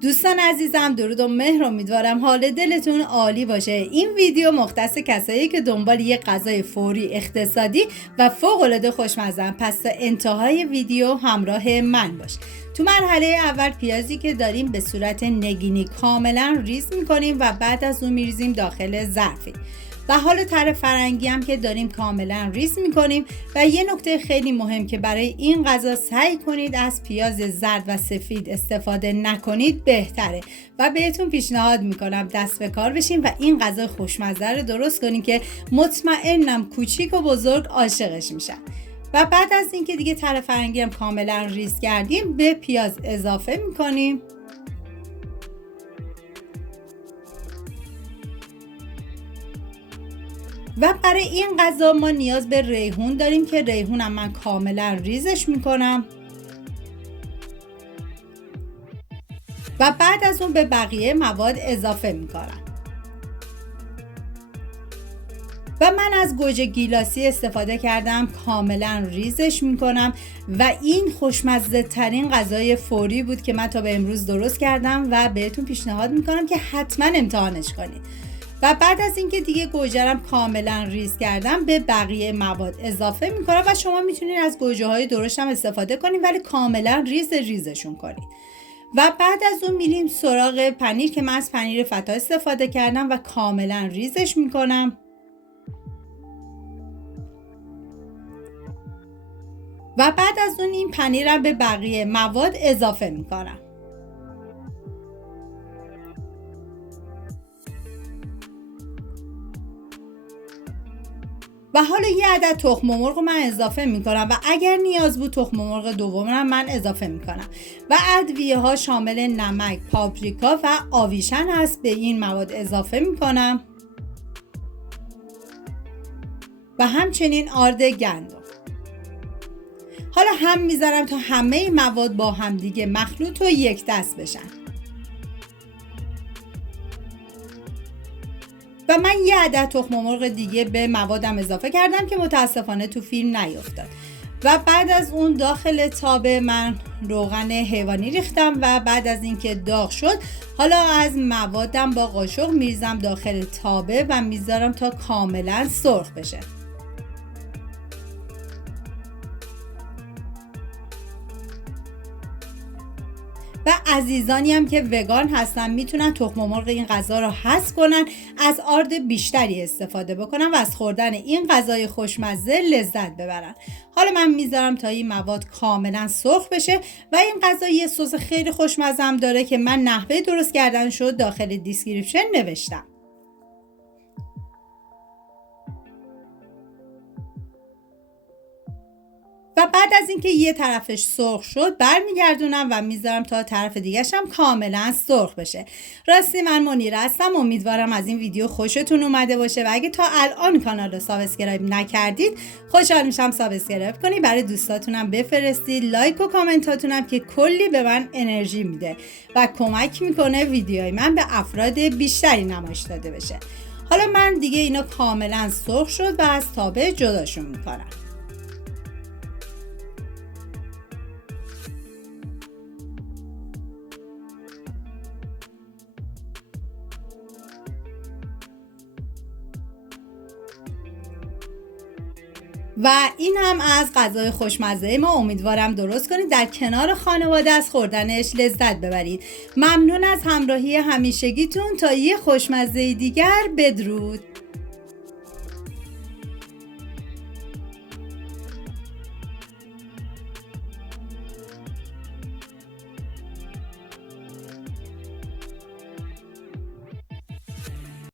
دوستان عزیزم، درود و مهر، امیدوارم حال دلتون عالی باشه. این ویدیو مختص کسایی که دنبال یه غذای فوری، اقتصادی و فوق‌العاده خوشمزه، پس تا انتهای ویدیو همراه من باش. تو مرحله اول پیازی که داریم به صورت نگینی کاملا ریز میکنیم و بعد از اون میریزیم داخل ظرفی. و حال تر فرنگی هم که داریم کاملا ریز میکنیم. و یه نکته خیلی مهم که برای این غذا سعی کنید از پیاز زرد و سفید استفاده نکنید بهتره و بهتون پیشنهاد میکنم دست به کار بشین و این غذا خوشمزه رو درست کنین که مطمئنم کوچیک و بزرگ عاشقش میشن. و بعد از اینکه دیگه تر فرنگی هم کاملا ریز کردیم به پیاز اضافه میکنیم. و برای این غذا ما نیاز به ریحون داریم که ریحون هم من کاملا ریزش میکنم. و بعد از اون به بقیه مواد اضافه میکنم. و من از گوجه گیلاسی استفاده کردم، کاملا ریزش میکنم و این خوشمزه ترین غذای فوری بود که من تا به امروز درست کردم و بهتون پیشنهاد میکنم که حتما امتحانش کنید. و بعد از اینکه دیگه گوجه‌ام کاملا ریز کردم به بقیه مواد اضافه میکنم و شما میتونید از گوجه های درشت هم استفاده کنید ولی کاملا ریزشون کنید. و بعد از اون میریم سراغ پنیر که من از پنیر فتا استفاده کردم و کاملا ریزش میکنم. و بعد از اون این پنیرم به بقیه مواد اضافه میکنم. و حالا یه عدد تخم مرغ من اضافه میکنم و اگر نیاز بود تخم مرغ دوم من اضافه میکنم. و ادویه ها شامل نمک، پاپریکا و آویشن هست، به این مواد اضافه میکنم. و همچنین آرد گندم. حالا هم میذارم تا همه مواد با هم دیگه مخلوط و یک دست بشن. و من یه عدد تخم مرغ دیگه به موادم اضافه کردم که متاسفانه تو فیلم نیفتاد. و بعد از اون داخل تابه من روغن حیوانی ریختم و بعد از اینکه داغ شد حالا از موادم با قاشق میریزم داخل تابه و میذارم تا کاملا سرخ بشه. و عزیزانی هم که وگان هستن میتونن تخم مرغ این غذا رو حذف کنن، از آرد بیشتری استفاده بکنن و از خوردن این غذای خوشمزه لذت ببرن. حالا من میذارم تا این مواد کاملا سرخ بشه و این غذا یه سس خیلی خوشمزه هم داره که من نحوه درست کردن شد داخل دیسکریپشن نوشتم. و بعد از اینکه یه طرفش سرخ شد برمیگردونم و میذارم تا طرف دیگه‌ش هم کاملا سرخ بشه. راستی من منیره هستم، امیدوارم از این ویدیو خوشتون اومده باشه و اگه تا الان کانال رو سابسکرایب نکردید خوشحال میشم سابسکرایب کنید، برای دوستاتونم بفرستید، لایک و کامنتاتونم که کلی به من انرژی میده و کمک میکنه ویدیوهای من به افراد بیشتری نمایش داده بشه. حالا من دیگه اینا کاملا سرخ شد و از تابه جداشون میکنم. و این هم از غذای خوشمزه ما. امیدوارم درست کنید، در کنار خانواده از خوردنش لذت ببرید. ممنون از همراهی همیشگیتون. تا یه خوشمزه دیگر، بدرود.